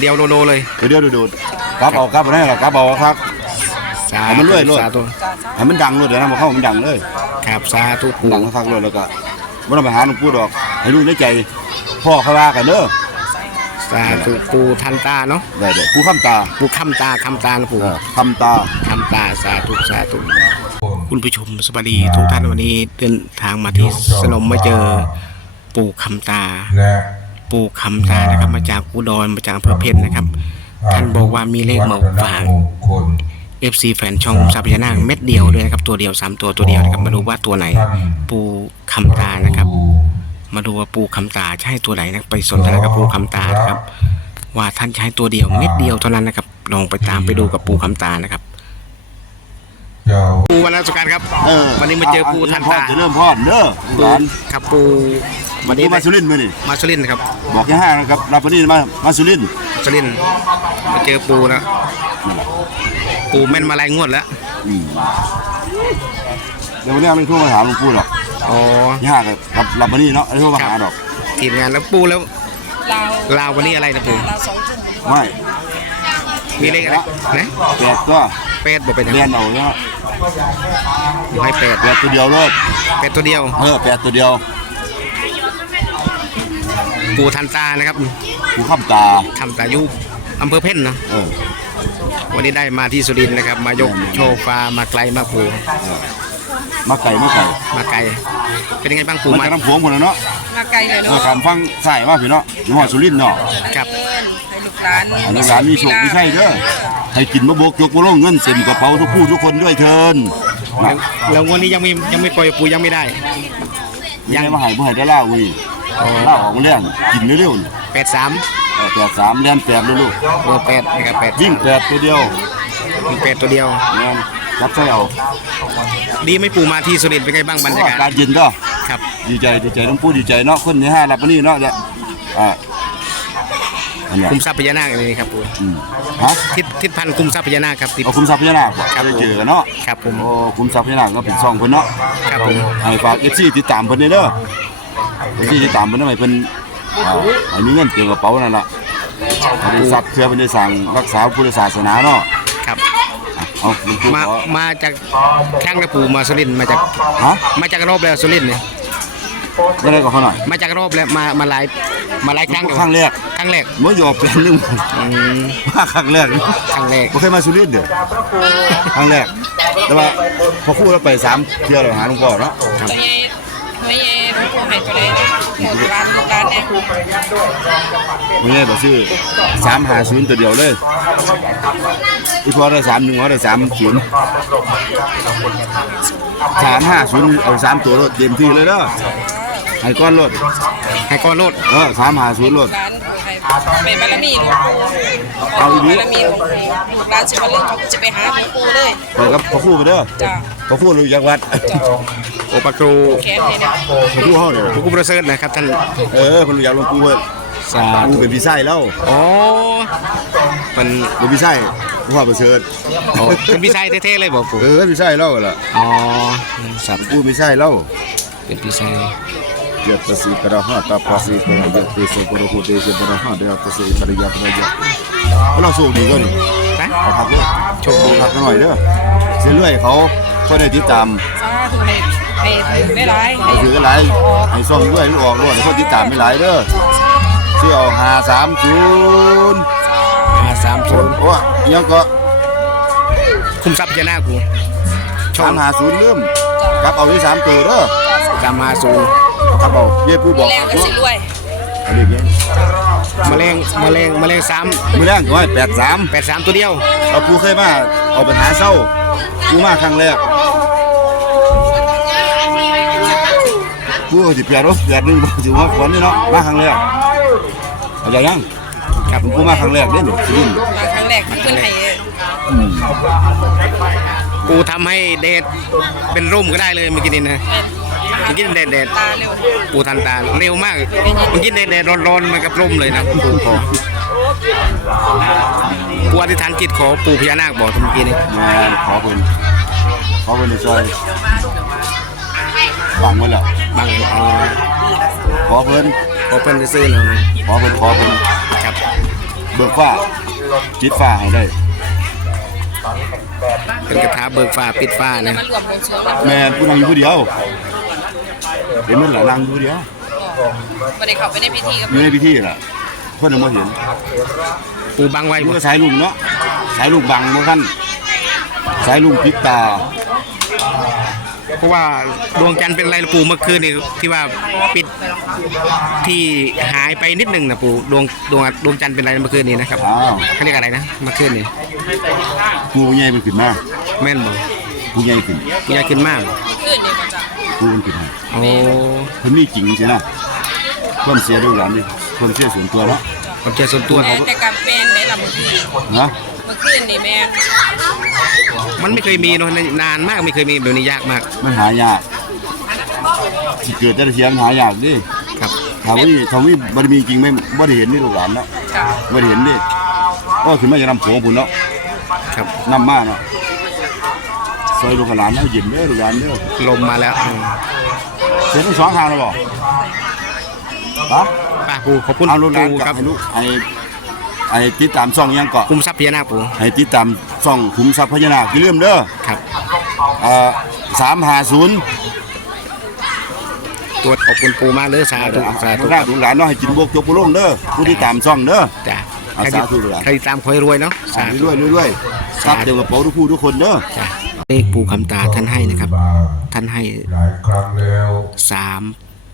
เดียวโลโลเลยเดี๋ยวเดี๋ยวดูดกลับเอากลับเอาได้หรอกลับเอาครับ สาให้มันรวยรวย สาธุให้มันดังเลยเดี๋ยวนะมาเข้ามันดังเลยครับสาธุมันดังคักๆเลยแล้วก็ไม่ต้องไปหาหลวงปู่ดอก ให้รู้ในใจ พ่อเขาว่ากันเด้อสาธุปูทันตาเนาะได้เด้อกูข้ามตาปูคำตาคำตานะปู เออคำตาคำตาสาธุสาธุคุณผู้ชมสวัสดีทุกท่านวันนี้เดินทางมาที่สนมมาเจอปู่คำตา และ ปู่คำตานะครับ มาจากอุดรมาจากอำเภอเพชรนะครับ ท่านบอกว่ามีเลขมาฝากมงคล FC แฟนช่องทรัพยานาคเม็ดเดียวด้วยนะครับ ตัวเดียวสามตัวตัวเดียวนะครับ มาดูว่าตัวไหน ปูคำตานะครับ มาดูว่าปูคำตาจะให้ตัวไหนนะไปสนทนากับปูคำตานะครับ ว่าท่านจะให้ตัวเดียวเม็ดเดียวเท่านั้นนะครับ ลองไปตามไปดูกับปูคำตานะครับเจ้า ปูวันราชการครับเออวันนี้มาเจอปูทันตาจะเริ่มพอดเด้อปูหลานครับปูวันนี่นี้มาสุรินทร์มื้อนี่มาสุรินทร์ครับบอกแค่ห้านะครับรับวันนี้มามาสุรินทร์สุรินทร์มาเจอปูนะปูแม่นมาหลายงวดแล้วอืมเดี๋ยววันนี้ไม่โทรมาหาหลวงปู่หรอกอ๋อยากรับรับวันนี้เนาะไม่โทรมาหาดอกทีมงานแล้วปูแล้วลาวลาววันนี้อะไรนะปูลาวสองทุ่มไม่มีเลขอะไรนะแปดตัวเป็ดบอกเป็นยังเรีไงยนเอาเนาะ อยู่ให้เป็ดแปดตัวเดียวเลยเป็ดตัวเดียว เออแปดตัวเดียวปูทันตานะครับกูข้ามตาทำตายุอำเภอเพ่นนะเออวันนี้ได้มาที่สุรินทร์นะครับ มายกโชว์ฟ้ามาไกลมากปูมาไก่มาไก่มาไกลเป็นยังไงบ้างปูมันมา จะน้ำพวงหมดแล้วเนาะ มาไกลเลยเอเนาะอการฟังใส่ว่าพี่เนาะอยู่หอดสุรินทร์เนาะครับเงินให้ลูกหลานอันนี้ร้านมีโชคมีชัยเด้อให้กินมะบกยกมะล่งเงินเต็มกระเป๋าทุกผู้ทุกคนด้วยเชิญแล้วแล้ววันนี้ยังไม่ยังไม่ปล่อยปูยังไม่ได้ยังมาใหายบ่ให้ได้ล่าวิล่าออกมาเรื่องกินเร็วๆนี่แปดสามเออแปดสามเลียนแปดเลยลูกโอแปดนะครับแปดวิ่งแปดตัวเดียวมีแปดตัวเดียว แม่นรับใส่เอาดีไหม่ปูมาที่สุรินทร์เป็นไงบ้างบรรยากาศ การเย็นก็ครับ ดีใจดีใจน้องผู้ดีใจเนาะคนในห้ารับมานี่เนาะเนี่ยอ่าอันเนี้ยคุมทรัพย์พญานาคเลยครับปูอืมฮะทิศทิศพันธุ์คุมทรัพย์พญานาคครับติด เอาคุมทรัพย์พญานาคบ่ครับ ได้เจอกันเนาะครับผมโอ้คุมทรัพย์พญานาคก็เป็นช่องเพิ่นเนาะครับผมให้ฝาก FC ติดตามเพิ่นเด้อ FC ติดตามเพิ่นให้เพิ่นอ่าให้มีเงินเกี่ยวกับกระเป๋านั่นล่ะให้ได้ทรัพย์เพื่อเพิ่นได้สร้างรักษาพุทธศาสนาเนาะครับ เอาหลวงปู่มาขอมาจากแข้งกระปูมาสุรินทร์มาจากฮะมาจากรอบแล้วสุรินทร์เนี่ย ได้ได้กับเขาหน่อยมาจากรอบแล้วมามาหลายมาหลายครั้งอยู่ครั้งแรกครั้งแรกเมื่อหยอกเป็นนึงอืมมาครั้งแรกครั้งแรกบ่เคยมาสุรินทร์เด้อครั้งแรกแต่ว่าพอครู่เราไปสามเที่ยวเราหาหลวงพ่อเนาะครับตัวใหญ่ตัวใหญ่ผู้ให้ตัวใดลูกหลานลูกหลานเนี่ยไม่ได้บอกชื่อสามหาศูนย์ตัวเดียวเลยอีพอได้สามหนึ่งพอได้สามศูนย์สามห้าศูนย์เอาสามตัวรถเต็มที่เลยเด้อ ให้ก้อนรถให้ก้อนโลดเออสามหาศูนย์รถหลานให้เป็นบารมีหลวงปู่เอาอีกนิด บารมีหลวงปู่ลูกหลานสิมาเรื่องเขาจะไปหาหลวงปู่เลยไปกับพ่อครู่ไปเด้อจ้ะพ่อครู่รู้จักวัดโอปะครูแขนให้เนี่ยพ่อครู่เฮาเนี่ยผู้กุมประเสริฐนะครับท่านเออเพิ่นรู้จักหลวงปู่เพิ่นสาปู่ธุเป็นพี่ไส้แล้วอ๋อเป็นเป็นพี่ไส้พ่อประเสริฐอ๋อเป็นพี่ชายเท่ๆเลยบอกปู่เออพี่ไส้แล้วล่ะอ๋อสับปู่พี่ไส้แล้วเป็นพี่ชาย ยะตสิกระหะตาปัสสิกระยะติกระหุเตเจกระหะเดียตสิกระยะกระยะเราโชคดีก็นี่เขาพักด้อโชคดีพักหน่อยเด้อเสียเรื่อยเขาก็ได้ติดตามสาธุให้ให้ได้หลายให้ถือกันหลายให้ซ่องด้วยให้ออกด้วยให้คนติดตามไม่หลายเด้อเชื่อเอา530ห้าสามศูนย์โอ้ยังก็คุมทรัพย์พญานาคปู่350ลืมกลับเอาที่3ตัวเด้อสามหาศูนย์ กลับเอาเย้ผู้บอกแรงมันสิรวยอันนี้เนี่ยแมลงแมลงแมลงสามมื้อแรงก็ให้83แปดสามตัวเดียวเอาผู้เคยมาเอาปัญหาเศร้าผู้มาครั้งแรกผู้สิเปียรถเปียนึงบ่สิว่าขวัญนี่เนาะมาครั้งแรกเข้าใจยังครับผมผู้มาครั้งแรกเด้นี่สิมาครั้งแรกเพิ่นให้อืมปู่ทำให้เดทเป็นร่มก็ได้เลยเมื่อกี้นี้นะเมื่อกี้เดทเดทตาเร็วปู่ทันตาเร็วมากเมื่อกี้เดทเดทร้อนๆมันกับร่มเลยนะปู่ขอปู่อธิษฐานจิตขอปู่พญานาคบอกเมื่อกี้นี้แม่ขอเพิ่นขอเพิ่นในซอยบังไว้แล้วบางเอาขอเพิ่นขอเพิ่นซื้อๆหน่อยขอเพิ่นขอเพิ่นครับ เบิกฟ้าจิตฟ้าให้ได้เป็นกระทาเบิกฟ้าปิดฟ้านะมารวมวงสรวงแม่ผู้นั่งอยู่ผู้เดียว เห็นมันหลายนั่งอยู่ผู้เดียวไม่ได้เข้าไปในพิธีกับอยู่ในพิธีล่ะเพิ่นเอามาเห็นปูบังไว้มันบ่ก็สายลุงเนาะสายลุงบังบ่คันสายลุงปิดตาเพราะว่าดวงจันทร์เป็นอะไรล่ะปูเมื่อคืนนี่ที่ว่าปิดที่หายไปนิดหนึงนะปูดวงดวงดวงจันทร์เป็นอะไรเมื่อคืนนี้นะครับอ้าวเขาเรียกอะไรนะเมื่อคืนนี้กูใหญ่มันขึ้นมาแม่นบ่กูใหญ่ขึ้นยายขึ้นมาก ขึ้นนี่ก็จะ กูมันขึ้นให้โอ้เพิ่นมีจริงใช่นะความเสียดูหลานดิความเสียส่วนตัวเนาะผมเจอส่วนตัวแม่แต่กับแฟนในลำมือคืนเนาะเมื่อคืนนี่แม่มันไม่เคยมีเนาะนานมากไม่เคยมีแบบนี้ยากมากมันหายากสิเกิดแต่ละเทียมนหายากดิครับถ้าวิถ้าวิบ่ได้มีจริงไม่บ่ได้เห็นนี่ลูกหลานเนาะค่ะบ่ได้เห็นดิก็ขึ้นมาจากน้ำโขงพุ่นเนาะครับน้ำมาเนาะ ซอยลูกหลานเฮาเย็นเด้อลูกหลานเด้อลมมาแล้วอืมเสร็จทั้งสองทางแล้วบ่ฮะป้าปูขอบคุณเอาลูกหลานปูกับครับให้ลูกไอ้ไอ้ติดตามช่องยังเกาะคุมทรัพย์พญานาคปูให้ติดตามช่องขุมทรัพย์พญานาคอย่าลืมเด้อครับ เอ่อ350ตัวขอบคุณปูมากเลยสาธุสาธุลูกหลานลูกหลานเนาะให้กินบกจกบ่ลงเด้อผู้ที่ตามช่องเด้อ จ้ะเอาใครสาธุด้วยใครตามคอยรวยเนาะสาสาธุธุด้วยด้วยๆทรัพย์เต็มกระเป๋าทุกผู้ทุกคนเด้อ จ้ะ เลขปูคำตาท่านให้นะครับ ท่านให้หลายครั้งแล้วสาม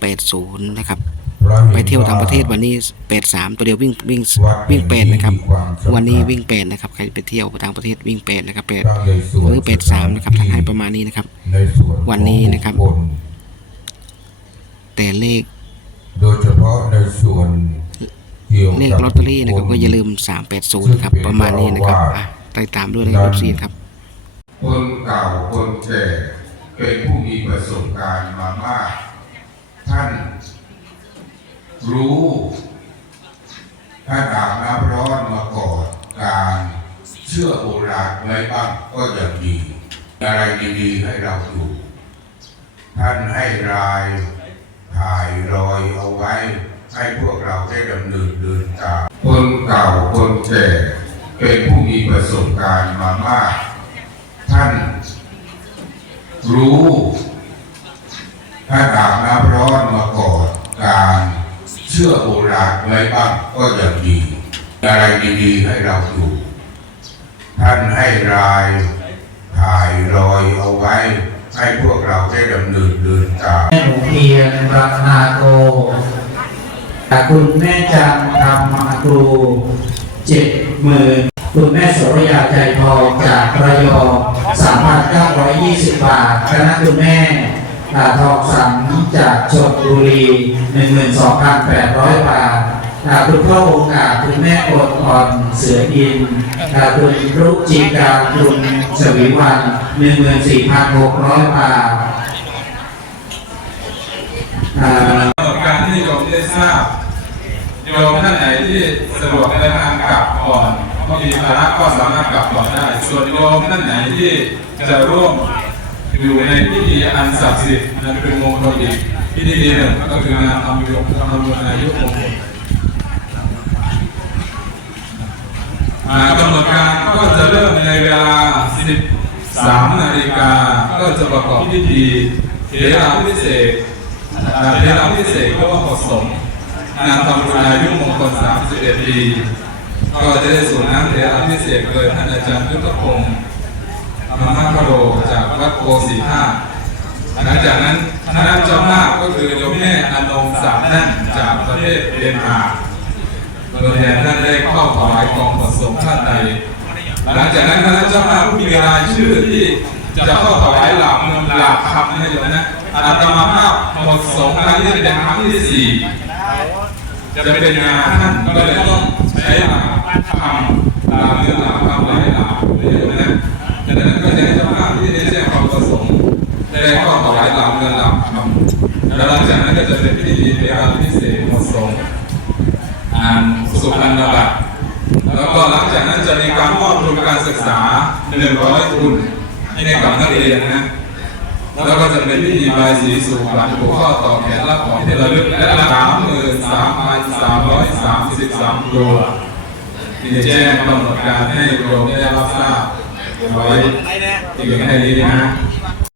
แปดศูนย์นะครับพระห็นไปเที่ยวต่างประเทศวันนี้เป็ดสามตัวเดียววิ่งวิ่งวัดวิ่งเป็ดนะครับมีความสำคัญวันนี้วิ่งเป็ดนะครับใครไปเที่ยวต่างประเทศวิ่งเป็ดนะครับเป็ดทั้งในส่วนหรือเป็ดสามนะครับท่านให้ประมาณนี้นะครับในส่วนวันนี้นะครับของญแต่เลข โดยเฉพาะในส่วนเกี่ยวกับเลขลอตเตอรี่นะครับก็อย่าลืมสามแปดศูนย์ครับ ประมาณนี้นะครับอะไปตามด้วยนะครับซีครับคนเก่าคนแก่เป็นผู้มีประสบการณ์มามาก ท่าน รู้ถ้าอาบน้ำร้อนมาก่อนการเชื่อโบราณไว้บ้างก็ยังดีอะไรดีๆให้เราดูท่านให้รายถ่ายรอยเอาไว้ ให้พวกเราได้ดำเนินเดินตามคนเก่าคนแก่เป็นผู้มีประสบการณ์มามาก ท่าน รู้ถ้าอาบน้ำร้อนมาก่อนการเชื่อโบราณไว้บ้างก็ยังดี อะไรดีๆให้เราดูท่านให้รายถ่ายรอยเอาไว้ ให้พวกเราได้ดำเนินเดินตามแม่หนูเพียรรัตนาโกจากคุณแม่จันทำมาครูเจ็ดหมื่น คุณแม่โสรยาใจทองจากระยอง3,920 บาทคณะคุณแม่อาทองสังจากชลบุรี 12,800 บาทอ่าคุณพ่อโอาคุณแม่อดอ่อนเสืออินาคุณรุจิกาคุณสวีวัน 14,600 บาทอ่ากำหนดการที่โยมได้ทราบโยมท่านไหนที่สะดวกในทางกลับก่อน ก็มีภาระก็สามารถกลับก่อนได้ ส่วนโยมท่านไหนที่จะร่วมอยู่ในพิธีอันศักดิ์สิทธิ์นั้นเป็นมงคลอีกพิธีหนึ่งก็คืองานทำโยมทำบุญอายุมงคลกำหนดการก็จะเริ่มในเวลา 13 นาฬิกา ก็จะประกอบพิธีเทราพิเศษเทราพิเศษก็ว่าผสมงานทำบุญอายุมงคล 31 ปี ก็จะได้ส่วนน้ำเทราพิเศษโดยท่านอาจารย์ยุทธพงศ์ธรรมะคโรจากวัดโพสีท่าหลังจากนั้นคณะเจ้าภาพก็คือโยมแม่อนงสามนั่นจากประเทศเดนมาร์กตัวแทนท่านได้เข้าถวายกองผสมท่านใดหลังจากนั้นคณะเจ้าภาพผู้มีรายชื่อที่จะเข้าถวายหลับเงินหลับคำนะโยมนะอาตมาภาพผสมครั้งนี้เป็นครั้งที่สี่จะเป็นงานท่านก็เลยต้อง งจากนั้นก็จะเป็นพิธีเทราพิเศษผสมอ่านสุพรรณบัตรแล้วก็หลังจากนั้นจะมีการมอบทุนการศึกษา 100 ทุนให้กับนักเรียนนะแล้วก็จะเป็นพิธีบายสีสู่ขวัญผูกข้อต่อแขนรับของที่ระลึกและละสามหมื่นสามพันสามร้อยสามสิบสามตัวที่แจ้งกำหนดการให้โยมได้รับทราบไว้เพียงแค่นี้นะ